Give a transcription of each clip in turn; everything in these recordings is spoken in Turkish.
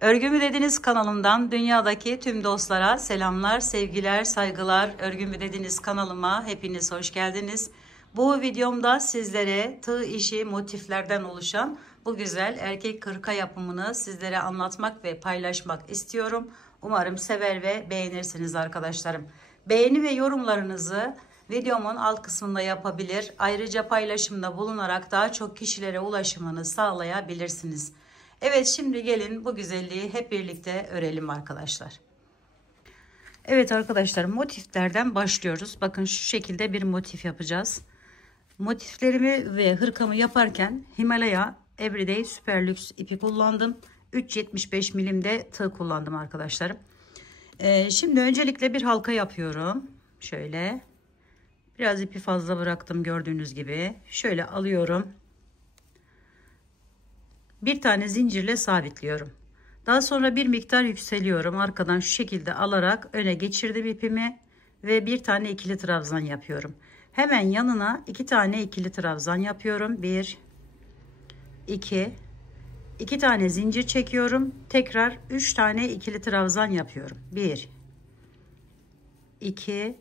Örgü Mü Dediniz kanalımdan dünyadaki tüm dostlara selamlar, sevgiler, saygılar. Örgü Mü Dediniz kanalıma hepiniz hoş geldiniz. Bu videomda sizlere tığ işi motiflerden oluşan bu güzel erkek hırka yapımını sizlere anlatmak ve paylaşmak istiyorum. Umarım sever ve beğenirsiniz arkadaşlarım. Beğeni ve yorumlarınızı videomun alt kısmında yapabilir. Ayrıca paylaşımda bulunarak daha çok kişilere ulaşımını sağlayabilirsiniz. Evet, şimdi gelin bu güzelliği hep birlikte örelim arkadaşlar. Evet arkadaşlar, motiflerden başlıyoruz. Bakın şu şekilde bir motif yapacağız. Motiflerimi ve hırkamı yaparken Himalaya Everyday Super Lux ipi kullandım. 3.75 milimde tığ kullandım arkadaşlarım. Şimdi öncelikle bir halka yapıyorum. Şöyle biraz ipi fazla bıraktım gördüğünüz gibi. Şöyle alıyorum. Bir tane zincirle sabitliyorum. Daha sonra bir miktar yükseliyorum. Arkadan şu şekilde alarak öne geçirdim ipimi ve bir tane ikili trabzan yapıyorum. Hemen yanına iki tane ikili trabzan yapıyorum. 1 2 tane zincir çekiyorum. Tekrar 3 tane ikili trabzan yapıyorum. 1 2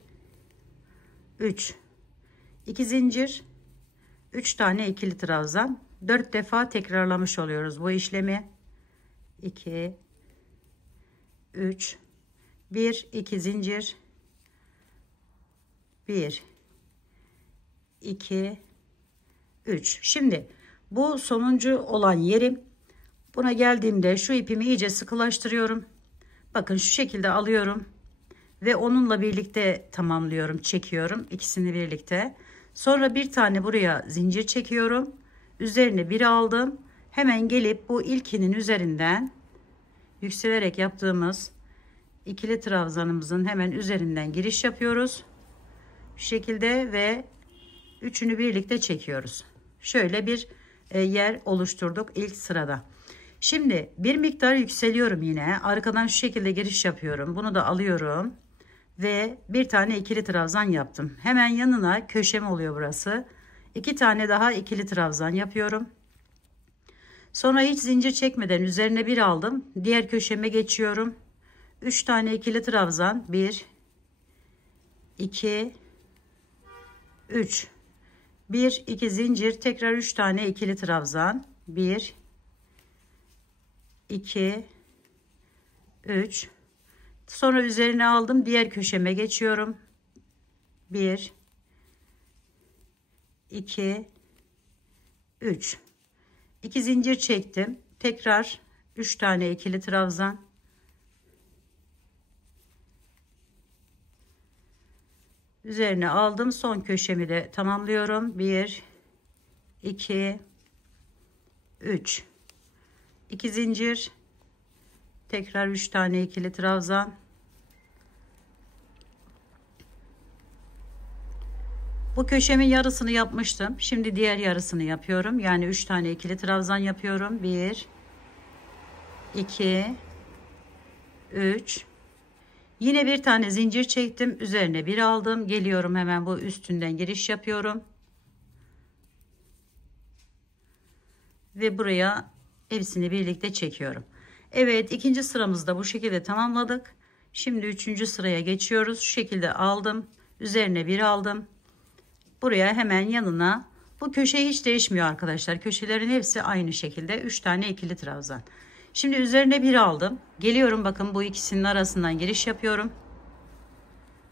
3 2 zincir, 3 tane ikili trabzan. 4 defa tekrarlamış oluyoruz bu işlemi. 2 3 1 2 zincir, 1 2 3. Şimdi bu sonuncu olan yerim. Buna geldiğimde şu ipimi iyice sıkılaştırıyorum. Bakın şu şekilde alıyorum ve onunla birlikte tamamlıyorum, çekiyorum ikisini birlikte. Sonra bir tane buraya zincir çekiyorum. Üzerine bir aldım. Hemen gelip bu ilkinin üzerinden yükselerek yaptığımız ikili trabzanımızın hemen üzerinden giriş yapıyoruz. Şu şekilde ve üçünü birlikte çekiyoruz. Şöyle bir yer oluşturduk ilk sırada. Şimdi bir miktar yükseliyorum yine. Arkadan şu şekilde giriş yapıyorum. Bunu da alıyorum. Ve bir tane ikili trabzan yaptım. Hemen yanına köşem oluyor burası. 2 tane daha ikili trabzan yapıyorum. Sonra hiç zincir çekmeden üzerine bir aldım. Diğer köşeme geçiyorum. 3 tane ikili trabzan. 1 2 3 1 2 zincir, tekrar 3 tane ikili trabzan. 1 2 3. Sonra üzerine aldım. Diğer köşeme geçiyorum. 1 2 3. 2 zincir çektim. Tekrar 3 tane ikili trabzan. Üzerine aldım. Son köşemi de tamamlıyorum. 1 2 3. 2 zincir. Tekrar 3 tane ikili trabzan. Bu köşemin yarısını yapmıştım. Şimdi diğer yarısını yapıyorum. Yani 3 tane ikili trabzan yapıyorum. 1 2 3 Yine bir tane zincir çektim. Üzerine bir aldım. Geliyorum, hemen bu üstünden giriş yapıyorum. Ve buraya hepsini birlikte çekiyorum. Evet, ikinci sıramızda bu şekilde tamamladık. Şimdi üçüncü sıraya geçiyoruz. Şu şekilde aldım. Üzerine bir aldım. Buraya hemen yanına, bu köşe hiç değişmiyor arkadaşlar. Köşelerin hepsi aynı şekilde. 3 tane ikili trabzan. Şimdi üzerine bir aldım. Geliyorum, bakın bu ikisinin arasından giriş yapıyorum.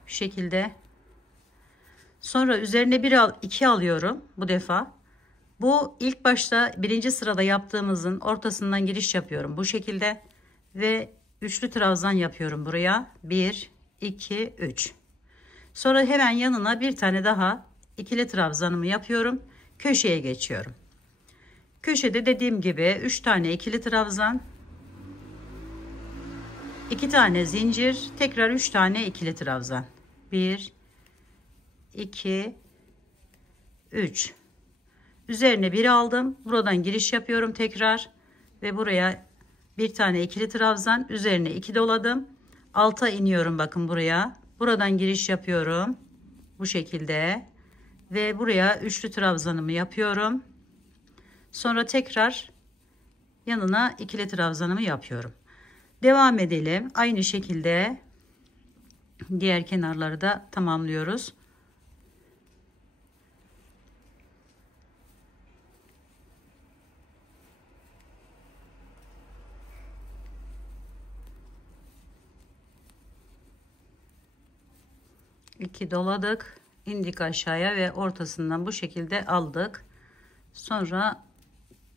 Şu şekilde. Sonra üzerine iki alıyorum bu defa. Bu ilk başta birinci sırada yaptığımızın ortasından giriş yapıyorum bu şekilde ve üçlü trabzan yapıyorum buraya. 1 2 3. Sonra hemen yanına bir tane daha ikili trabzanımı yapıyorum. Köşeye geçiyorum. Köşede dediğim gibi 3 tane ikili trabzan, 2 tane zincir, tekrar 3 tane ikili trabzan. 1 2 3. Üzerine bir aldım. Buradan giriş yapıyorum tekrar ve buraya bir tane ikili trabzan, üzerine 2 doladım. Alta iniyorum, bakın buraya. Buradan giriş yapıyorum bu şekilde ve buraya üçlü trabzanımı yapıyorum. Sonra tekrar yanına ikili trabzanımı yapıyorum. Devam edelim. Aynı şekilde diğer kenarları da tamamlıyoruz. İki doladık, indik aşağıya ve ortasından bu şekilde aldık. Sonra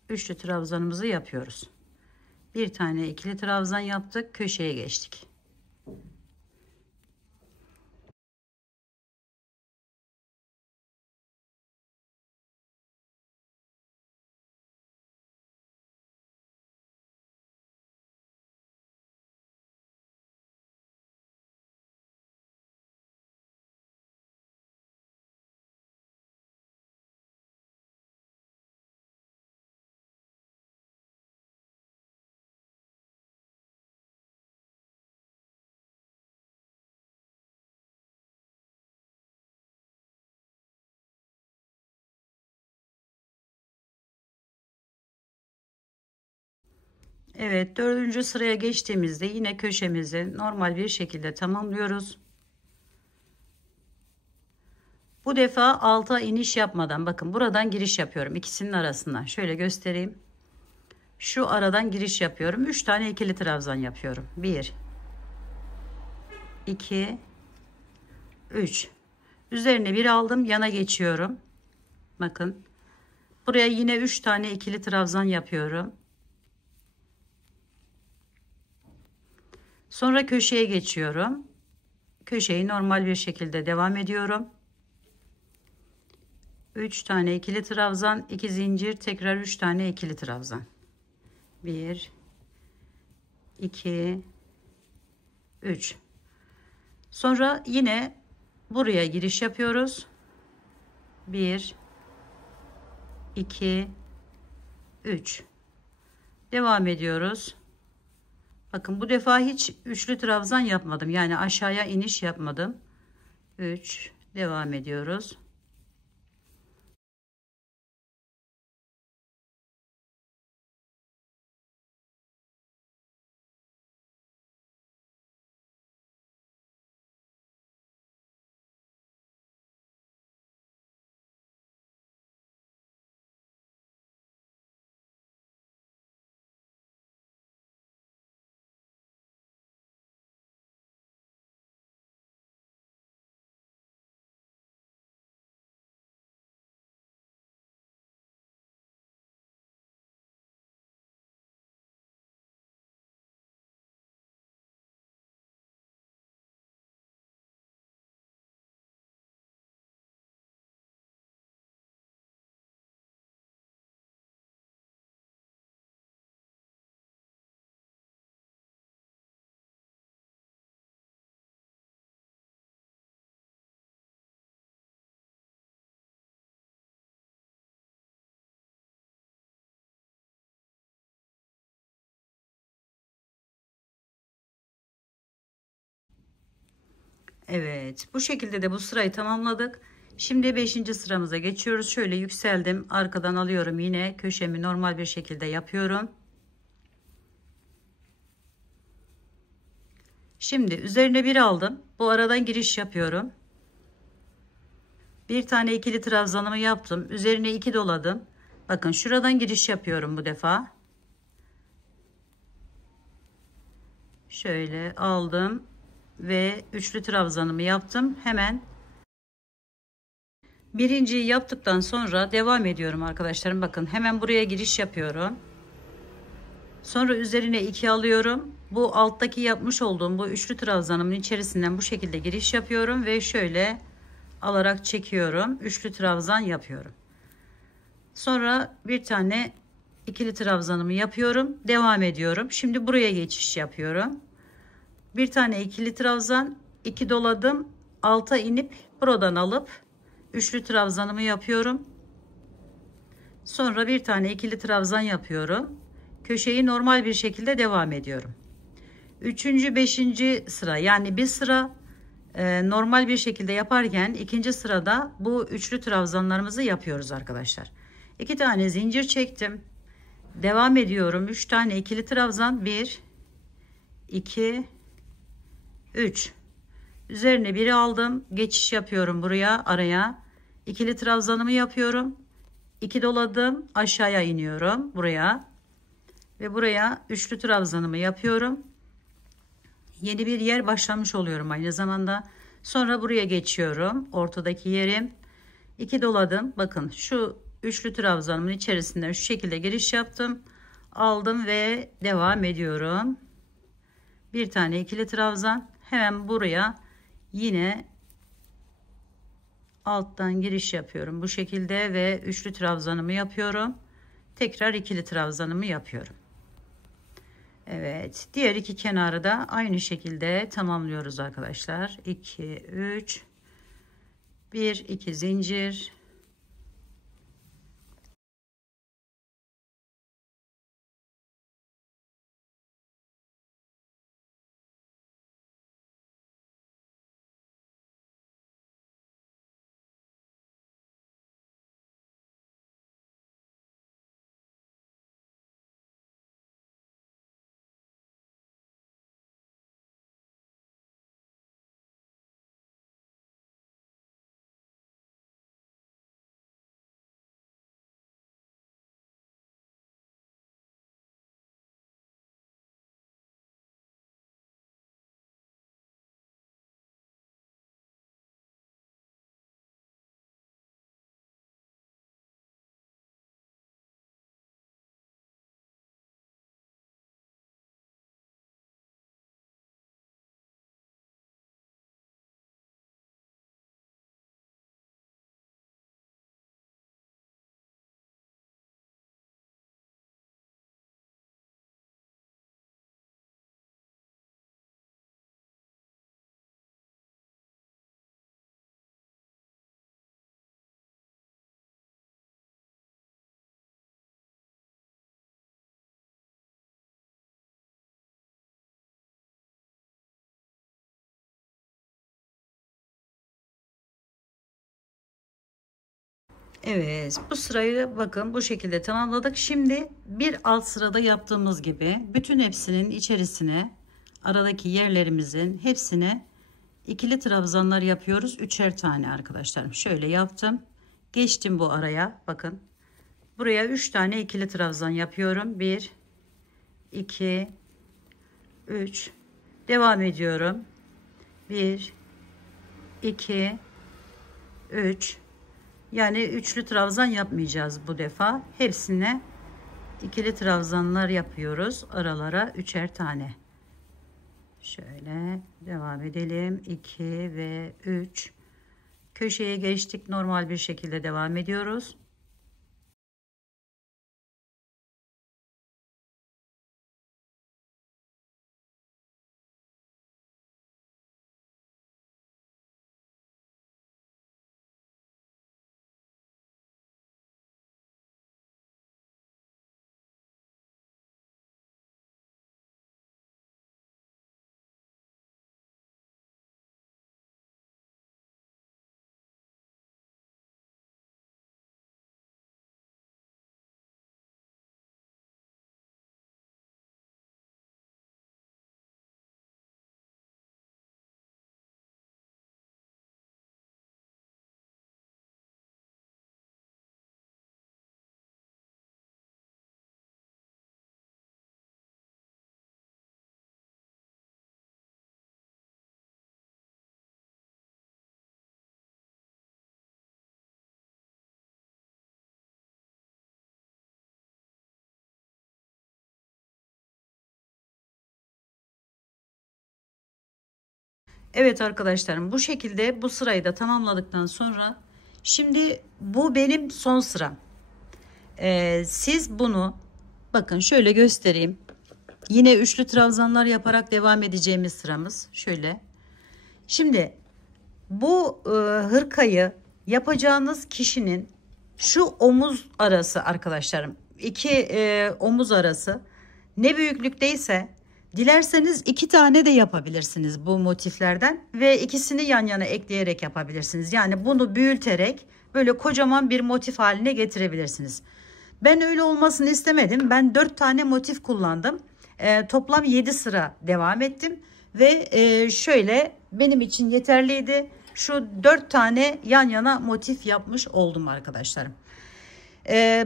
üçlü trabzanımızı yapıyoruz. Bir tane ikili trabzan yaptık, köşeye geçtik. Evet, dördüncü sıraya geçtiğimizde yine köşemizi normal bir şekilde tamamlıyoruz. Bu defa alta iniş yapmadan, bakın buradan giriş yapıyorum ikisinin arasından. Şöyle göstereyim. Şu aradan giriş yapıyorum. 3 tane ikili trabzan yapıyorum. 1 2 3. Üzerine bir aldım, yana geçiyorum. Bakın. Buraya yine 3 tane ikili trabzan yapıyorum. Sonra köşeye geçiyorum. Köşeyi normal bir şekilde devam ediyorum. 3 tane ikili trabzan, 2 zincir, tekrar 3 tane ikili trabzan. 1 2 3. Sonra yine buraya giriş yapıyoruz. 1 2 3. Devam ediyoruz. Bakın bu defa hiç üçlü trabzan yapmadım. Yani aşağıya iniş yapmadım. 3. Devam ediyoruz. Evet, bu şekilde de bu sırayı tamamladık. Şimdi 5. sıramıza geçiyoruz. Şöyle yükseldim. Arkadan alıyorum, yine köşemi normal bir şekilde yapıyorum. Şimdi üzerine bir aldım. Bu aradan giriş yapıyorum. Bir tane ikili trabzanımı yaptım. Üzerine 2 doladım. Bakın şuradan giriş yapıyorum bu defa. Şöyle aldım ve üçlü trabzanımı yaptım. Hemen birinciyi yaptıktan sonra devam ediyorum arkadaşlarım. Bakın hemen buraya giriş yapıyorum. Sonra üzerine 2 alıyorum. Bu alttaki yapmış olduğum bu üçlü trabzanımın içerisinden bu şekilde giriş yapıyorum ve şöyle alarak çekiyorum. Üçlü trabzan yapıyorum. Sonra bir tane ikili trabzanımı yapıyorum. Devam ediyorum. Şimdi buraya geçiş yapıyorum. Bir tane ikili trabzan, 2 doladım. Alta inip buradan alıp üçlü trabzanımı yapıyorum. Sonra bir tane ikili trabzan yapıyorum. Köşeyi normal bir şekilde devam ediyorum. 3. 5. sıra, yani bir sıra normal bir şekilde yaparken ikinci sırada bu üçlü trabzanlarımızı yapıyoruz arkadaşlar. 2 tane zincir çektim. Devam ediyorum. 3 tane ikili trabzan, 1 2 3. Üzerine biri aldım. Geçiş yapıyorum buraya, araya. İkili trabzanımı yapıyorum. 2 doladım. Aşağıya iniyorum buraya. Ve buraya üçlü trabzanımı yapıyorum. Yeni bir yer başlamış oluyorum aynı zamanda. Sonra buraya geçiyorum. Ortadaki yerim. 2 doladım. Bakın şu üçlü trabzanımın içerisinden şu şekilde giriş yaptım. Aldım ve devam ediyorum. Bir tane ikili trabzan. Hemen buraya yine alttan giriş yapıyorum bu şekilde ve üçlü trabzanımı yapıyorum. Tekrar ikili trabzanımı yapıyorum. Evet, diğer iki kenarı da aynı şekilde tamamlıyoruz arkadaşlar. 2 3 1 2 zincir. Evet, bu sırayı bakın bu şekilde tamamladık. Şimdi bir alt sırada yaptığımız gibi bütün hepsinin içerisine, aradaki yerlerimizin hepsine ikili trabzanlar yapıyoruz. Üçer tane arkadaşlarım. Şöyle yaptım. Geçtim bu araya. Bakın. Buraya 3 tane ikili trabzan yapıyorum. 1 2 3. Devam ediyorum. 1 2 3. Yani üçlü trabzan yapmayacağız bu defa. Hepsine ikili trabzanlar yapıyoruz. Aralara üçer tane. Şöyle devam edelim. 2 ve 3. Köşeye geçtik. Normal bir şekilde devam ediyoruz. Evet arkadaşlarım, bu şekilde bu sırayı da tamamladıktan sonra şimdi bu benim son sıram. Siz bunu bakın şöyle göstereyim. Yine üçlü trabzanlar yaparak devam edeceğimiz sıramız şöyle. Şimdi bu hırkayı yapacağınız kişinin şu omuz arası arkadaşlarım, iki omuz arası ne büyüklükteyse dilerseniz 2 tane de yapabilirsiniz bu motiflerden ve ikisini yan yana ekleyerek yapabilirsiniz. Yani bunu büyüterek böyle kocaman bir motif haline getirebilirsiniz. Ben öyle olmasını istemedim. Ben 4 tane motif kullandım. Toplam 7 sıra devam ettim ve şöyle benim için yeterliydi. Şu 4 tane yan yana motif yapmış oldum arkadaşlarım.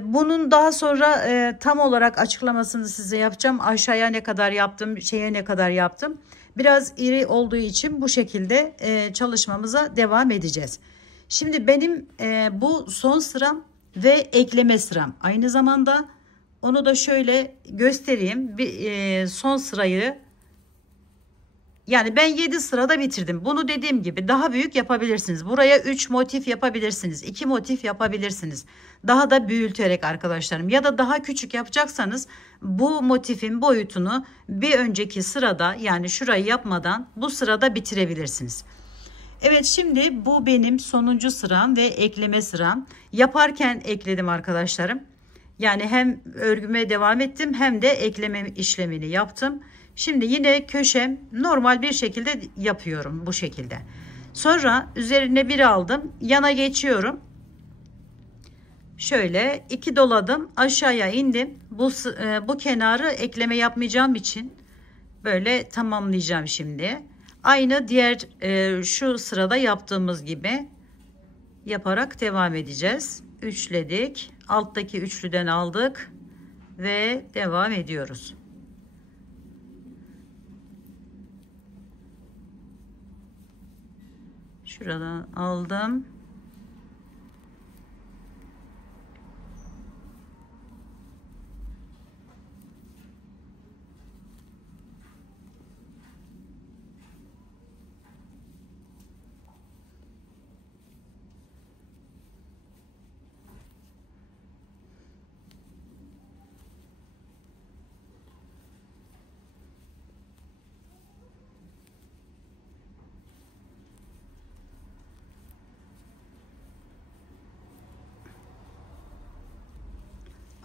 Bunun daha sonra tam olarak açıklamasını size yapacağım. Aşağıya ne kadar yaptım, şeye ne kadar yaptım. Biraz iri olduğu için bu şekilde çalışmamıza devam edeceğiz. Şimdi benim bu son sıram ve ekleme sıram. Aynı zamanda onu da şöyle göstereyim. Son sırayı, yani ben 7 sırada bitirdim. Bunu dediğim gibi daha büyük yapabilirsiniz. Buraya 3 motif yapabilirsiniz. 2 motif yapabilirsiniz. Daha da büyüterek arkadaşlarım. Ya da daha küçük yapacaksanız bu motifin boyutunu bir önceki sırada, yani şurayı yapmadan bu sırada bitirebilirsiniz. Evet, şimdi bu benim sonuncu sıram ve ekleme sıram. Yaparken ekledim arkadaşlarım. Yani hem örgüme devam ettim hem de ekleme işlemini yaptım. Şimdi yine köşem normal bir şekilde yapıyorum bu şekilde. Sonra üzerine bir aldım, yana geçiyorum. Şöyle 2 doladım, aşağıya indim. Bu kenarı ekleme yapmayacağım için böyle tamamlayacağım şimdi. Aynı diğer şu sırada yaptığımız gibi yaparak devam edeceğiz. Üçledik, alttaki üçlüden aldık ve devam ediyoruz. Şuradan aldım.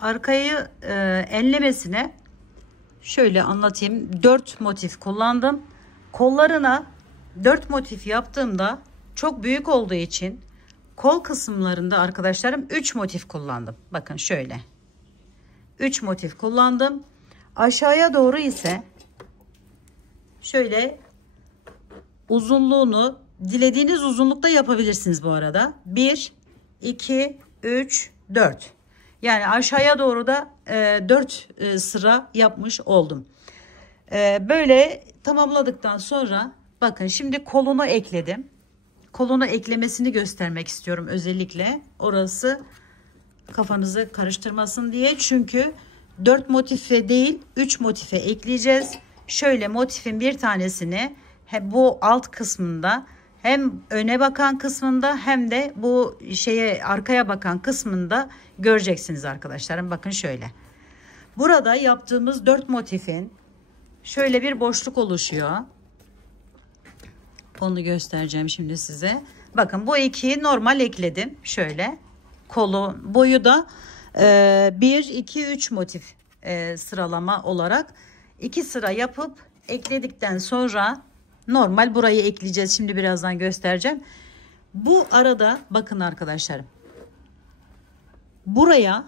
Arkayı enlemesine şöyle anlatayım. 4 motif kullandım. Kollarına 4 motif yaptığımda çok büyük olduğu için kol kısımlarında arkadaşlarım 3 motif kullandım. Bakın şöyle 3 motif kullandım. Aşağıya doğru ise şöyle uzunluğunu dilediğiniz uzunlukta yapabilirsiniz bu arada. 1, 2, 3, 4. Yani aşağıya doğru da 4 sıra yapmış oldum. Böyle tamamladıktan sonra bakın şimdi kolunu ekledim. Kolunu eklemesini göstermek istiyorum özellikle. Orası kafanızı karıştırmasın diye. Çünkü 4 motife değil 3 motife ekleyeceğiz. Şöyle motifin bir tanesini bu alt kısmında, hem öne bakan kısmında hem de bu şeye arkaya bakan kısmında göreceksiniz arkadaşlarım. Bakın şöyle. Burada yaptığımız 4 motifin şöyle bir boşluk oluşuyor. Onu göstereceğim şimdi size. Bakın bu ikiyi normal ekledim. Şöyle kolu boyu da 1, 2, 3 motif sıralama olarak 2 sıra yapıp ekledikten sonra normal burayı ekleyeceğiz. Şimdi birazdan göstereceğim. Bu arada bakın arkadaşlarım. Buraya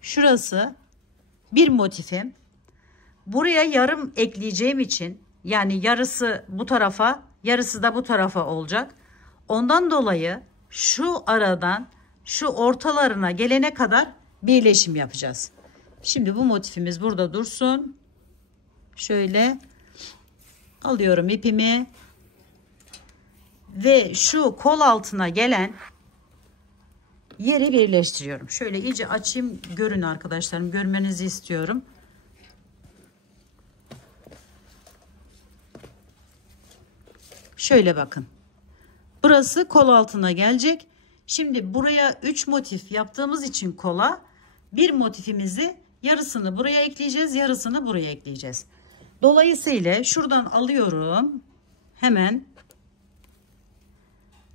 şurası bir motifim. Buraya yarım ekleyeceğim için, yani yarısı bu tarafa, yarısı da bu tarafa olacak. Ondan dolayı şu aradan şu ortalarına gelene kadar birleşim yapacağız. Şimdi bu motifimiz burada dursun. Şöyle alıyorum ipimi ve şu kol altına gelen yeri birleştiriyorum. Şöyle iyice açayım, görün arkadaşlarım, görmenizi istiyorum. Şöyle bakın. Burası kol altına gelecek. Şimdi buraya 3 motif yaptığımız için kola bir motifimizi yarısını buraya ekleyeceğiz, yarısını buraya ekleyeceğiz. Dolayısıyla şuradan alıyorum. Hemen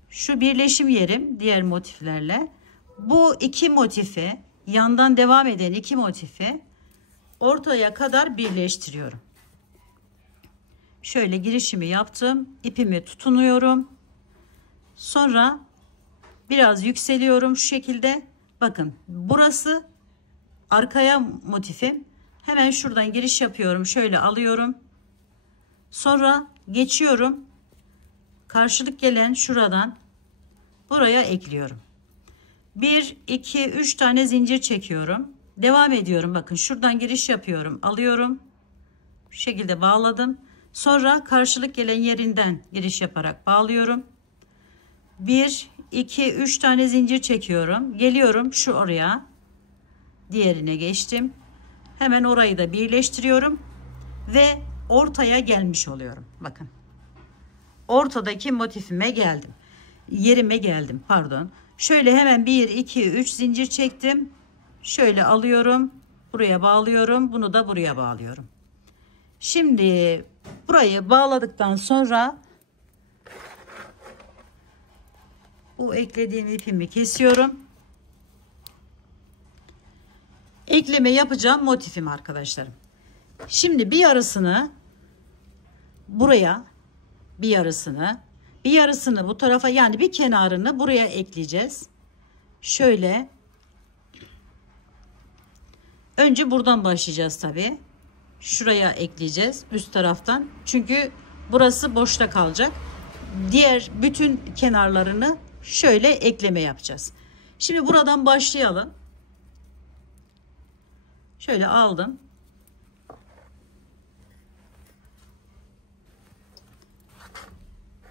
şu birleşim yerim diğer motiflerle. Bu iki motifi, yandan devam eden iki motifi ortaya kadar birleştiriyorum. Şöyle girişimi yaptım. İpimi tutunuyorum. Sonra biraz yükseliyorum şu şekilde. Bakın burası arkaya motifim. Hemen şuradan giriş yapıyorum. Şöyle alıyorum. Sonra geçiyorum. Karşılık gelen şuradan buraya ekliyorum. 1, 2, 3 tane zincir çekiyorum. Devam ediyorum. Bakın şuradan giriş yapıyorum. Alıyorum. Şu şekilde bağladım. Sonra karşılık gelen yerinden giriş yaparak bağlıyorum. 1, 2, 3 tane zincir çekiyorum. Geliyorum şu oraya. Diğerine geçtim. Hemen orayı da birleştiriyorum. Ve ortaya gelmiş oluyorum. Bakın. Ortadaki motifime geldim. Yerime geldim. Pardon. Şöyle hemen 1, 2, 3 zincir çektim. Şöyle alıyorum. Buraya bağlıyorum. Bunu da buraya bağlıyorum. Şimdi burayı bağladıktan sonra bu eklediğim ipimi kesiyorum. Ekleme yapacağım motifim arkadaşlarım. Şimdi bir yarısını buraya, bir yarısını bu tarafa, yani bir kenarını buraya ekleyeceğiz. Şöyle önce buradan başlayacağız tabi. Şuraya ekleyeceğiz üst taraftan. Çünkü burası boşta kalacak. Diğer bütün kenarlarını şöyle ekleme yapacağız. Şimdi buradan başlayalım. Şöyle aldım.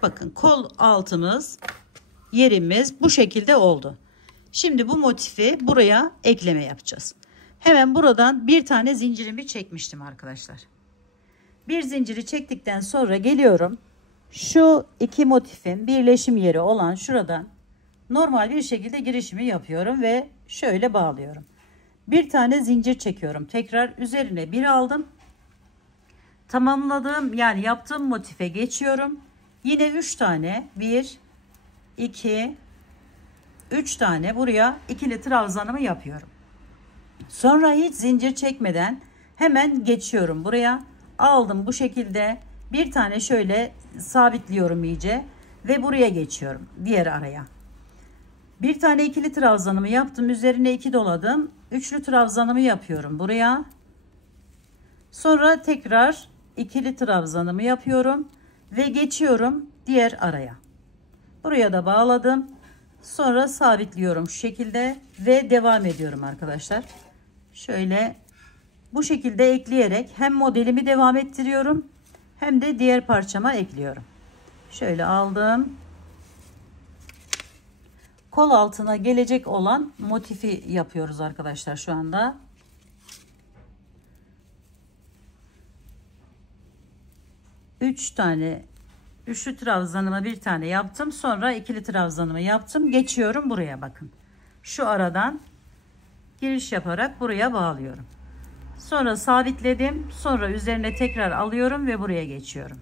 Bakın kol altımız, yerimiz bu şekilde oldu. Şimdi bu motifi buraya ekleme yapacağız. Hemen buradan bir tane zincirimi çekmiştim arkadaşlar. Bir zinciri çektikten sonra geliyorum. Şu iki motifin birleşim yeri olan şuradan normal bir şekilde girişimi yapıyorum ve şöyle bağlıyorum. Bir tane zincir çekiyorum. Tekrar üzerine bir aldım. Tamamladığım, yani yaptığım motife geçiyorum. Yine 3 tane 1, 2, 3 tane buraya ikili trabzanımı yapıyorum. Sonra hiç zincir çekmeden hemen geçiyorum buraya. Aldım bu şekilde bir tane şöyle sabitliyorum iyice ve buraya geçiyorum diğer araya. Bir tane ikili trabzanımı yaptım. Üzerine 2 doladım. Üçlü trabzanımı yapıyorum buraya. Sonra tekrar ikili trabzanımı yapıyorum ve geçiyorum diğer araya. Buraya da bağladım. Sonra sabitliyorum şu şekilde ve devam ediyorum arkadaşlar. Şöyle bu şekilde ekleyerek hem modelimi devam ettiriyorum hem de diğer parçama ekliyorum. Şöyle aldım. Kol altına gelecek olan motifi yapıyoruz arkadaşlar şu anda. Üç tane üçlü trabzanıma bir tane yaptım. Sonra ikili trabzanımı yaptım. Geçiyorum buraya bakın. Şu aradan giriş yaparak buraya bağlıyorum. Sonra sabitledim. Sonra üzerine tekrar alıyorum ve buraya geçiyorum.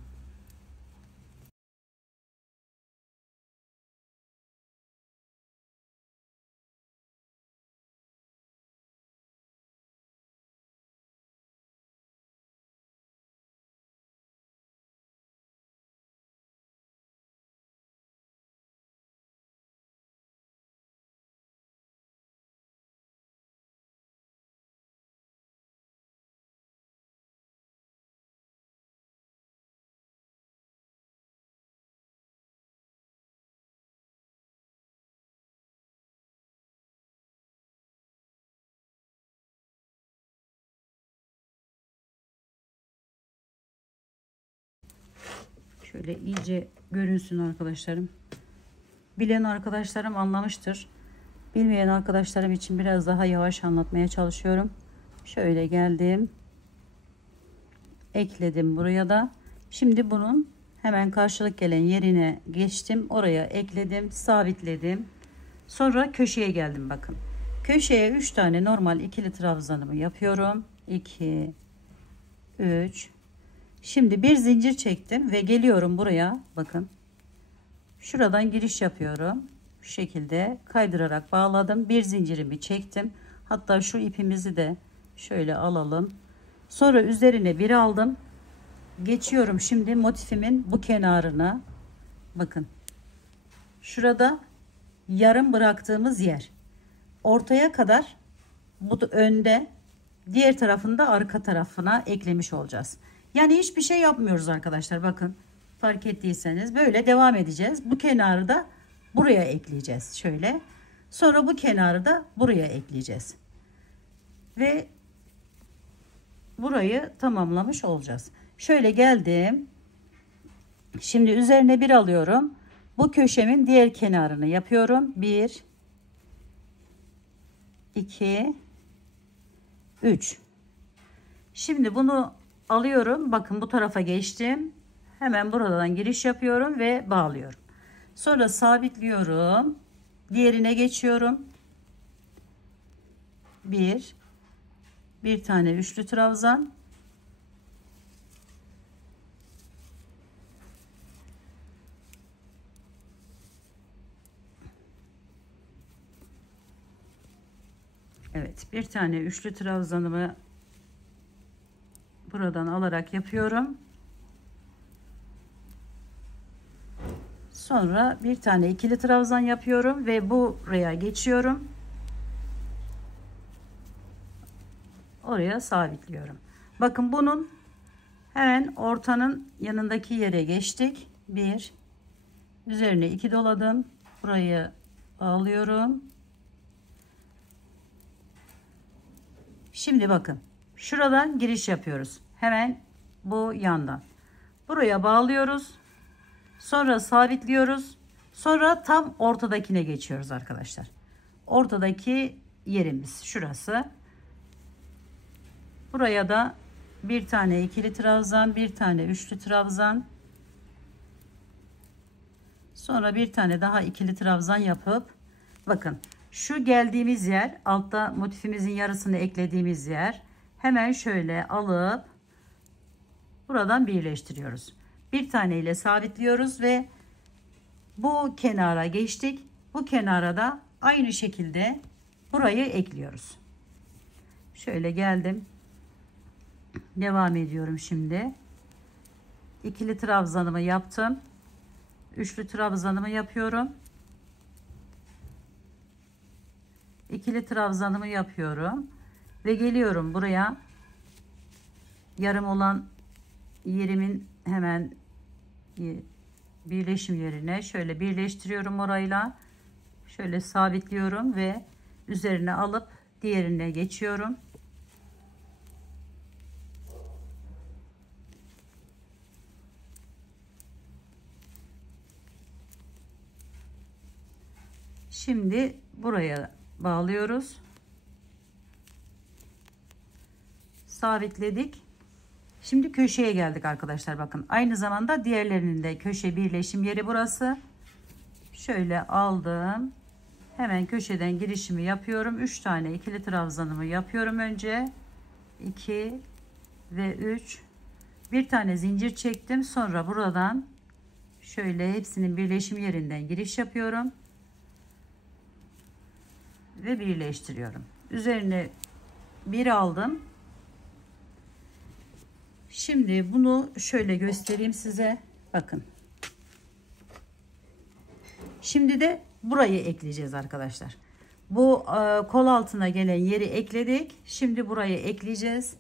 Şöyle iyice görünsün arkadaşlarım. Bilen arkadaşlarım anlamıştır. Bilmeyen arkadaşlarım için biraz daha yavaş anlatmaya çalışıyorum. Şöyle geldim. Ekledim buraya da. Şimdi bunun Hemen karşılık gelen yerine geçtim. Oraya ekledim, sabitledim. Sonra köşeye geldim bakın. Köşeye 3 tane normal ikili trabzanımı yapıyorum. 2 3. Şimdi bir zincir çektim ve geliyorum buraya. Bakın. Şuradan giriş yapıyorum. Şu şekilde kaydırarak bağladım. Bir zincirimi çektim. Hatta şu ipimizi de şöyle alalım. Sonra üzerine bir aldım. Geçiyorum şimdi motifimin bu kenarına. Bakın. Şurada yarım bıraktığımız yer. Ortaya kadar bu da önde, diğer tarafında arka tarafına eklemiş olacağız. Yani hiçbir şey yapmıyoruz arkadaşlar. Bakın fark ettiyseniz böyle devam edeceğiz. Bu kenarı da buraya ekleyeceğiz. Şöyle. Sonra bu kenarı da buraya ekleyeceğiz. Ve burayı tamamlamış olacağız. Şöyle geldim. Şimdi üzerine bir alıyorum. Bu köşemin diğer kenarını yapıyorum. 1 2 3. Şimdi bunu alıyorum. Bakın bu tarafa geçtim. Hemen buradan giriş yapıyorum ve bağlıyorum. Sonra sabitliyorum. Diğerine geçiyorum. Bir tane üçlü trabzan. Evet, bir tane üçlü trabzanımı buradan alarak yapıyorum. Sonra bir tane ikili trabzan yapıyorum ve buraya geçiyorum. Oraya sabitliyorum. Bakın bunun hemen ortanın yanındaki yere geçtik. Bir, üzerine 2 doladım. Burayı alıyorum. Şimdi bakın şuradan giriş yapıyoruz. Hemen bu yandan. Buraya bağlıyoruz. Sonra sabitliyoruz. Sonra tam ortadakine geçiyoruz arkadaşlar. Ortadaki yerimiz şurası. Buraya da bir tane ikili trabzan, bir tane üçlü trabzan. Sonra bir tane daha ikili trabzan yapıp bakın şu geldiğimiz yer, altta motifimizin yarısını eklediğimiz yer, hemen şöyle alıp buradan birleştiriyoruz. Bir tane ile sabitliyoruz ve bu kenara geçtik. Bu kenara da aynı şekilde burayı ekliyoruz. Şöyle geldim. Devam ediyorum şimdi. İkili trabzanımı yaptım. Üçlü trabzanımı yapıyorum. İkili trabzanımı yapıyorum ve geliyorum buraya. Yarım olan yerimin hemen birleşim yerine şöyle birleştiriyorum orayla. Şöyle sabitliyorum ve üzerine alıp diğerine geçiyorum. Şimdi buraya bağlıyoruz. Sabitledik. Şimdi köşeye geldik arkadaşlar. Bakın aynı zamanda diğerlerinin de köşe birleşim yeri burası. Şöyle aldım. Hemen köşeden girişimi yapıyorum. 3 tane ikili trabzanımı yapıyorum önce. 2 ve 3. Bir tane zincir çektim. Sonra buradan şöyle hepsinin birleşim yerinden giriş yapıyorum. Ve birleştiriyorum. Üzerine bir aldım. Şimdi bunu şöyle göstereyim size. Bakın. Şimdi de burayı ekleyeceğiz arkadaşlar. Bu kol altına gelen yeri ekledik. Şimdi burayı ekleyeceğiz.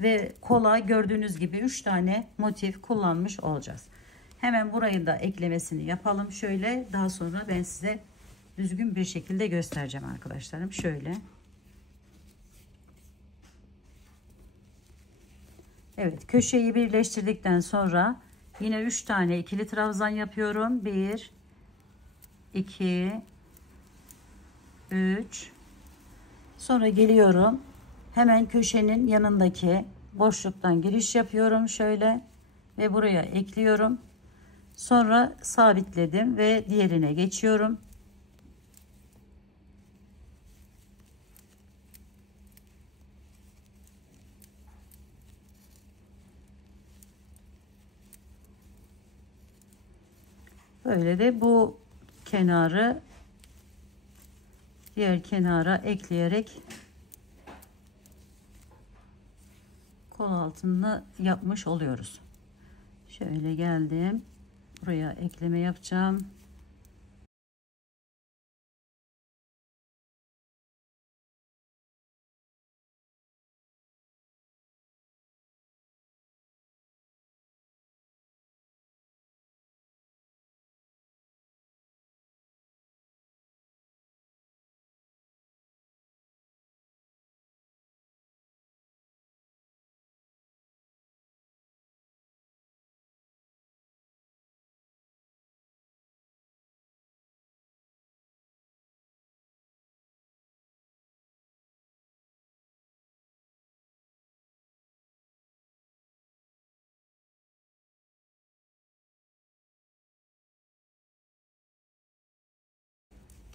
Ve kola gördüğünüz gibi 3 tane motif kullanmış olacağız. Hemen burayı da eklemesini yapalım. Şöyle daha sonra ben size düzgün bir şekilde göstereceğim arkadaşlarım. Şöyle. Evet, köşeyi birleştirdikten sonra yine 3 tane ikili trabzan yapıyorum. 1 2 3. Sonra geliyorum. Hemen köşenin yanındaki boşluktan giriş yapıyorum şöyle ve buraya ekliyorum. Sonra sabitledim ve diğerine geçiyorum. Böyle de bu kenarı diğer kenara ekleyerek kol altını yapmış oluyoruz. Şöyle geldim. Buraya ekleme yapacağım.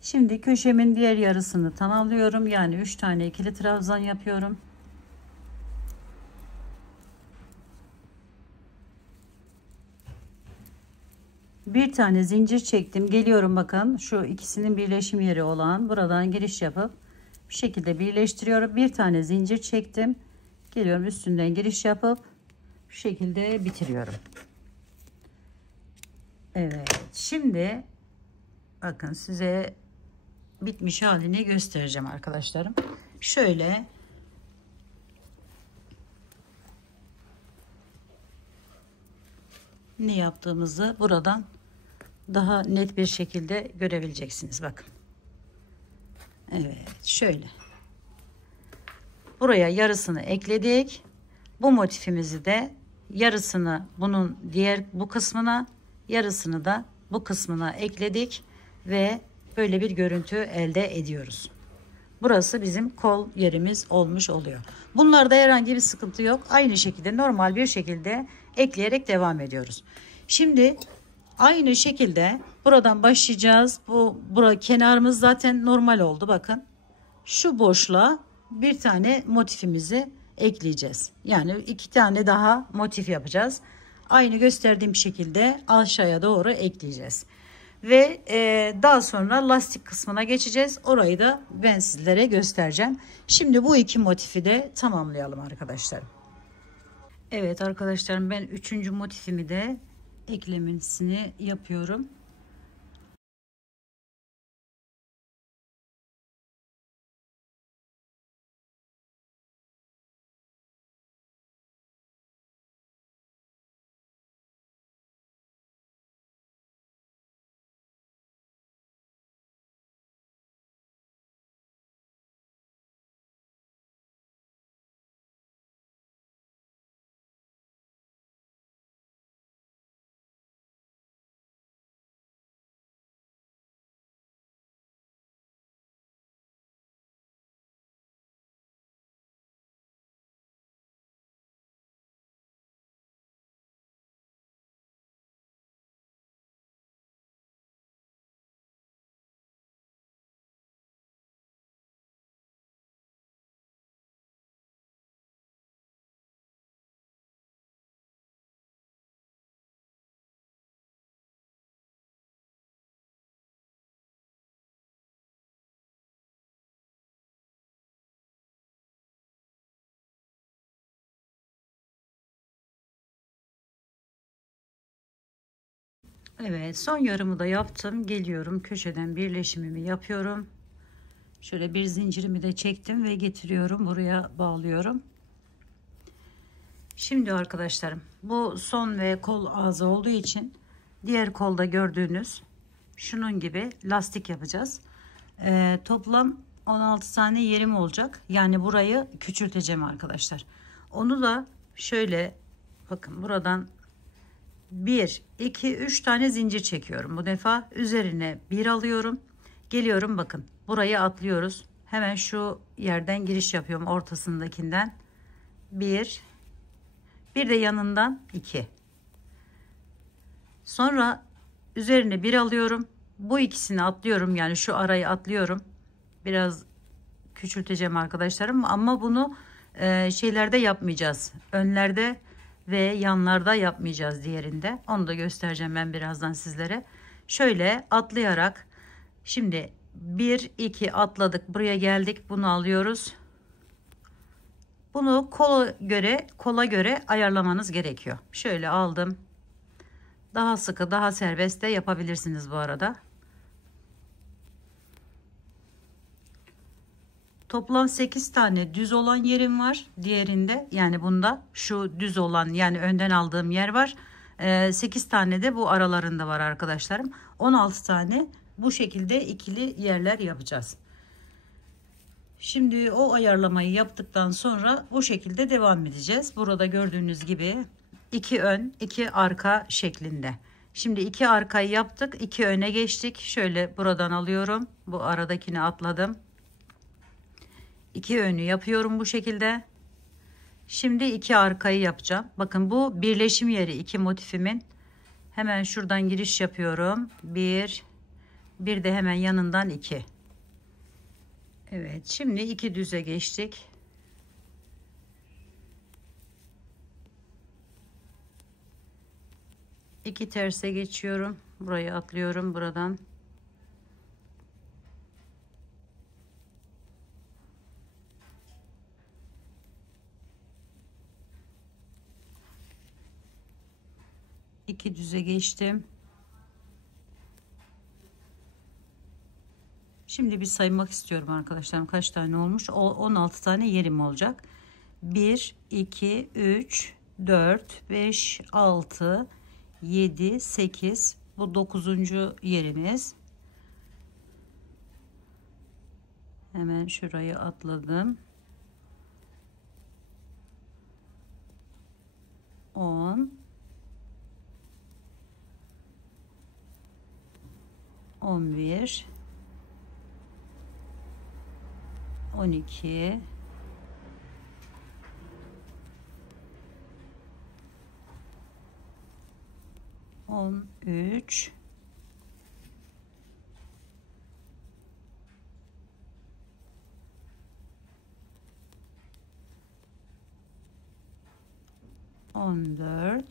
Şimdi köşemin diğer yarısını tamamlıyorum. Yani 3 tane ikili trabzan yapıyorum. Bir tane zincir çektim. Geliyorum, bakın şu ikisinin birleşim yeri olan buradan giriş yapıp bir şekilde birleştiriyorum. Bir tane zincir çektim. Geliyorum, üstünden giriş yapıp şu şekilde bitiriyorum. Evet, şimdi bakın size bitmiş halini göstereceğim arkadaşlarım. Şöyle ne yaptığımızı buradan daha net bir şekilde görebileceksiniz. Bakın. Evet, şöyle. Buraya yarısını ekledik. Bu motifimizi de yarısını bunun diğer bu kısmına, yarısını da bu kısmına ekledik ve böyle bir görüntü elde ediyoruz. Burası bizim kol yerimiz olmuş oluyor. Bunlarda herhangi bir sıkıntı yok. Aynı şekilde normal bir şekilde ekleyerek devam ediyoruz. Şimdi aynı şekilde buradan başlayacağız. Bura kenarımız zaten normal oldu. Bakın şu boşluğa bir tane motifimizi ekleyeceğiz. Yani 2 tane daha motif yapacağız. Aynı gösterdiğim şekilde aşağıya doğru ekleyeceğiz. Ve daha sonra lastik kısmına geçeceğiz. Orayı da ben sizlere göstereceğim. Şimdi bu iki motifi de tamamlayalım arkadaşlar. Evet arkadaşlarım, ben 3. motifimi de eklemesini yapıyorum. Evet, son yarımı da yaptım. Geliyorum, köşeden birleşimimi yapıyorum. Şöyle bir zincirimi de çektim ve getiriyorum, buraya bağlıyorum. Şimdi arkadaşlarım, bu son ve kol ağzı olduğu için diğer kolda gördüğünüz şunun gibi lastik yapacağız. Toplam 16 tane yerim olacak. Yani burayı küçülteceğim arkadaşlar. Onu da şöyle bakın, buradan 1 2 3 tane zincir çekiyorum. Bu defa üzerine bir alıyorum. Geliyorum, bakın burayı atlıyoruz. Hemen şu yerden giriş yapıyorum, ortasındakinden. Bir de yanından 2. Sonra üzerine bir alıyorum. Bu ikisini atlıyorum, yani şu arayı atlıyorum. Biraz küçülteceğim arkadaşlarım, ama bunu şeylerde yapmayacağız. Önlerde ve yanlarda yapmayacağız, diğerinde. Onu da göstereceğim ben birazdan sizlere. Şöyle atlayarak, şimdi 1 2 atladık, buraya geldik, bunu alıyoruz. Bunu kola göre ayarlamanız gerekiyor. Şöyle aldım. Daha sıkı, daha serbest de yapabilirsiniz bu arada. Toplam 8 tane düz olan yerim var diğerinde, yani bunda şu düz olan, yani önden aldığım yer var. 8 tane de bu aralarında var arkadaşlarım. 16 tane bu şekilde ikili yerler yapacağız. Şimdi o ayarlamayı yaptıktan sonra bu şekilde devam edeceğiz. Burada gördüğünüz gibi 2 ön 2 arka şeklinde. Şimdi 2 arkayı yaptık, 2 öne geçtik. Şöyle buradan alıyorum, bu aradakini atladım. 2 önü yapıyorum bu şekilde. Şimdi 2 arkayı yapacağım. Bakın bu birleşim yeri 2 motifimin. Hemen şuradan giriş yapıyorum. Bir de hemen yanından 2. Evet, şimdi 2 düze geçtik. İki terse geçiyorum. Burayı atlıyorum buradan. İki düze geçtim. Şimdi bir saymak istiyorum arkadaşlarım, kaç tane olmuş. 16 tane yerim olacak. 1 2 3 4 5 6 7 8, bu 9. yerimiz. Hemen şurayı atladım. 10 11 12 13 14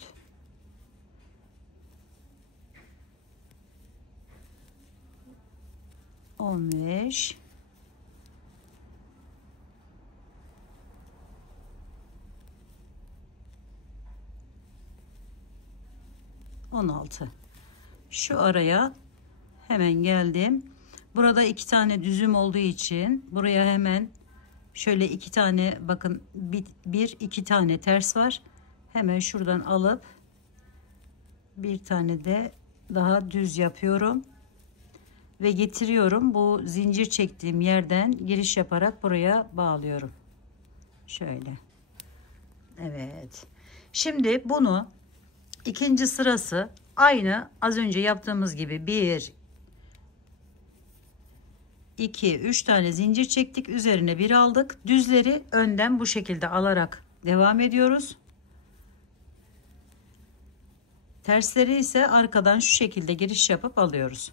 15 16. Şu araya hemen geldim. Burada 2 tane düzüm olduğu için buraya hemen şöyle 2 tane, bakın 2 tane ters var. Hemen şuradan alıp bir tane de daha düz yapıyorum ve getiriyorum. Bu zincir çektiğim yerden giriş yaparak buraya bağlıyorum. Şöyle. Evet. Şimdi bunu ikinci sırası aynı az önce yaptığımız gibi 1 2 3 tane zincir çektik, üzerine bir aldık. Düzleri önden bu şekilde alarak devam ediyoruz. Tersleri ise arkadan şu şekilde giriş yapıp alıyoruz.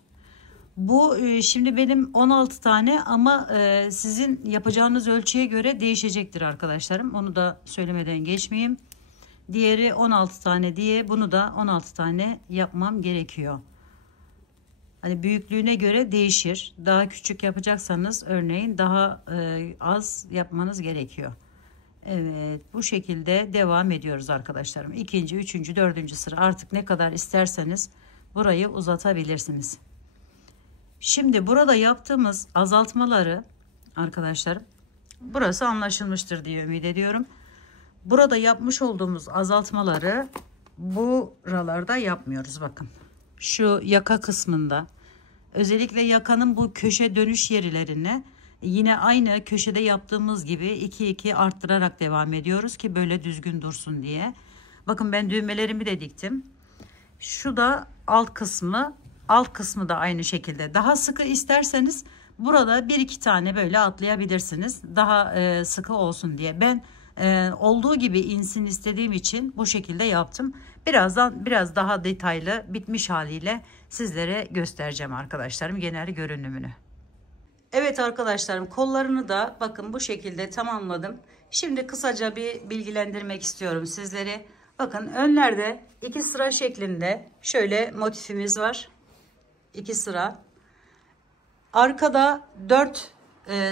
Bu şimdi benim 16 tane, ama sizin yapacağınız ölçüye göre değişecektir arkadaşlarım. Onu da söylemeden geçmeyeyim. Diğeri 16 tane diye bunu da 16 tane yapmam gerekiyor. Hani büyüklüğüne göre değişir. Daha küçük yapacaksanız örneğin daha az yapmanız gerekiyor. Evet, bu şekilde devam ediyoruz arkadaşlarım. İkinci, üçüncü, dördüncü sıra, artık ne kadar isterseniz burayı uzatabilirsiniz. Şimdi burada yaptığımız azaltmaları arkadaşlarım, burası anlaşılmıştır diye ümit ediyorum. Burada yapmış olduğumuz azaltmaları buralarda yapmıyoruz. Bakın şu yaka kısmında, özellikle yakanın bu köşe dönüş yerlerine yine aynı köşede yaptığımız gibi 2-2 arttırarak devam ediyoruz ki böyle düzgün dursun diye. Bakın ben düğmelerimi de diktim. Şu da alt kısmı da aynı şekilde. Daha sıkı isterseniz burada 1-2 tane böyle atlayabilirsiniz. Daha sıkı olsun diye. Ben olduğu gibi insin istediğim için bu şekilde yaptım. Birazdan biraz daha detaylı bitmiş haliyle sizlere göstereceğim arkadaşlarım genel görünümünü. Evet arkadaşlarım, kollarını da bakın bu şekilde tamamladım. Şimdi kısaca bir bilgilendirmek istiyorum sizleri. Bakın önlerde 2 sıra şeklinde şöyle motifimiz var. 2 sıra. Arkada 4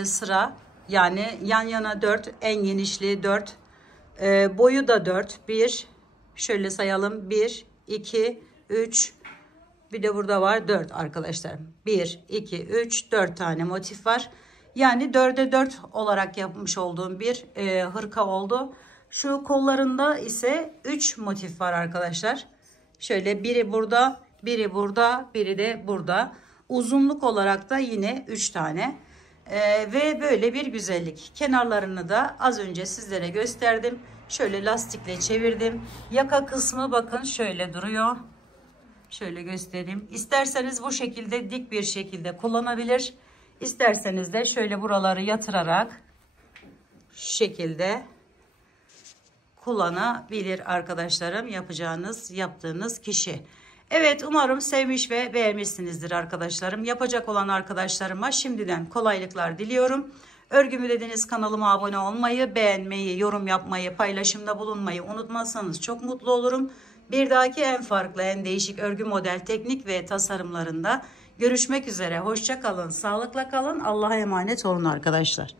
sıra, yani yan yana 4, en genişliği 4. Boyu da 4. 1, şöyle sayalım. 1, 2, 3, bir de burada var 4 arkadaşlar. 1, 2, 3, 4 tane motif var. Yani 4'e 4 olarak yapmış olduğum bir hırka oldu. Şu kollarında ise 3 motif var arkadaşlar. Şöyle biri burada, biri burada, biri de burada. Uzunluk olarak da yine 3 tane. Ve böyle bir güzellik. Kenarlarını da az önce sizlere gösterdim. Şöyle lastikle çevirdim. Yaka kısmı bakın şöyle duruyor. Şöyle göstereyim. İsterseniz bu şekilde dik bir şekilde kullanabilir. İsterseniz de şöyle buraları yatırarak şu şekilde kullanabilir arkadaşlarım, yaptığınız kişi. Evet, umarım sevmiş ve beğenmişsinizdir arkadaşlarım. Yapacak olan arkadaşlarıma şimdiden kolaylıklar diliyorum. Örgümü dediniz kanalıma abone olmayı, beğenmeyi, yorum yapmayı, paylaşımda bulunmayı unutmazsanız çok mutlu olurum. Bir dahaki en farklı, en değişik örgü model, teknik ve tasarımlarında görüşmek üzere. Hoşça kalın, sağlıkla kalın. Allah'a emanet olun arkadaşlar.